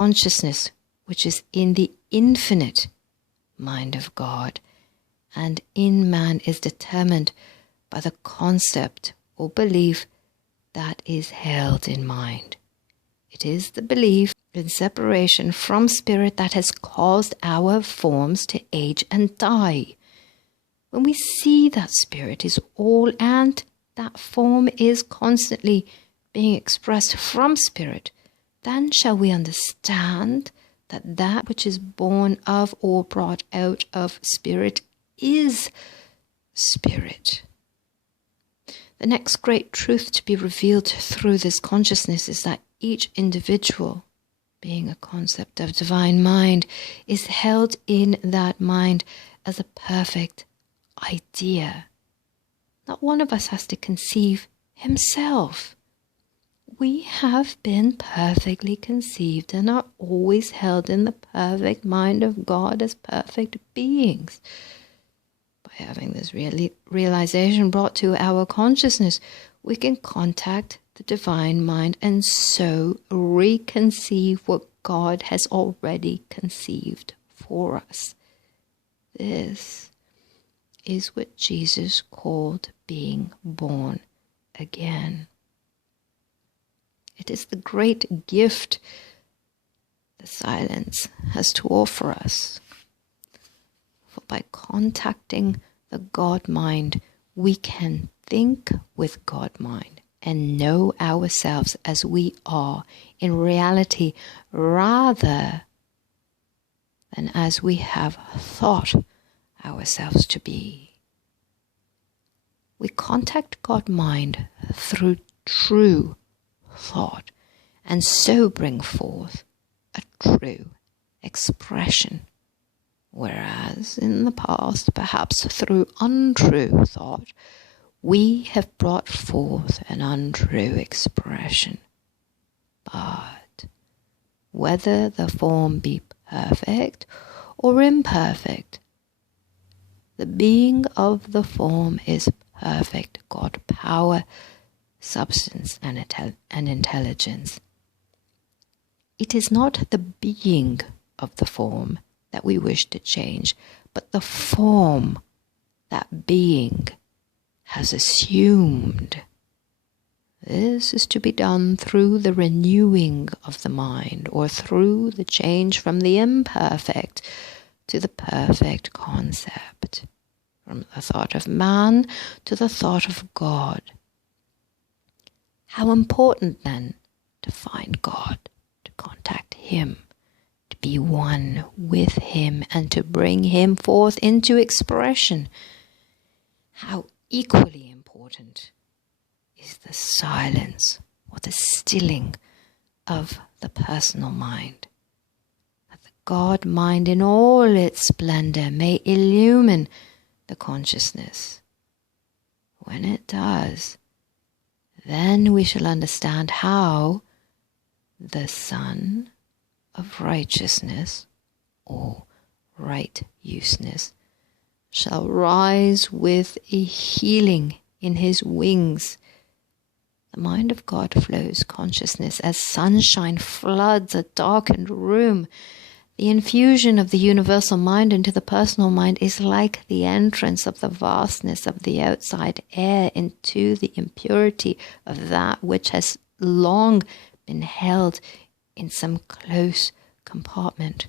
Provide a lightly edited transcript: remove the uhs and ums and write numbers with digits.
consciousness which is in the infinite mind of God, and in man is determined by the concept or belief that is held in mind. It is the belief in separation from spirit that has caused our forms to age and die. When we see that spirit is all and that form is constantly being expressed from spirit, then shall we understand that that which is born of or brought out of spirit is spirit. The next great truth to be revealed through this consciousness is that each individual, being a concept of divine mind, is held in that mind as a perfect idea. Not one of us has to conceive himself. We have been perfectly conceived and are always held in the perfect mind of God as perfect beings. By having this realization brought to our consciousness, we can contact the divine mind and so reconceive what God has already conceived for us. This is what Jesus called being born again. It is the great gift the silence has to offer us. For by contacting the God mind, we can think with God mind and know ourselves as we are in reality rather than as we have thought ourselves to be. We contact God mind through true thought and so bring forth a true expression, whereas in the past, perhaps through untrue thought, we have brought forth an untrue expression. But whether the form be perfect or imperfect, the being of the form is perfect God power, substance, and intelligence. It is not the being of the form that we wish to change, but the form that being has assumed. This is to be done through the renewing of the mind, or through the change from the imperfect to the perfect concept, from the thought of man to the thought of God. How important then to find God, to contact Him, to be one with Him, and to bring Him forth into expression. How equally important is the silence or the stilling of the personal mind, that the God mind in all its splendor may illumine the consciousness. When it does, then we shall understand how the Son of Righteousness, or right useness, shall rise with a healing in his wings. The mind of God flows consciousness as sunshine floods a darkened room. The infusion of the universal mind into the personal mind is like the entrance of the vastness of the outside air into the impurity of that which has long been held in some close compartment.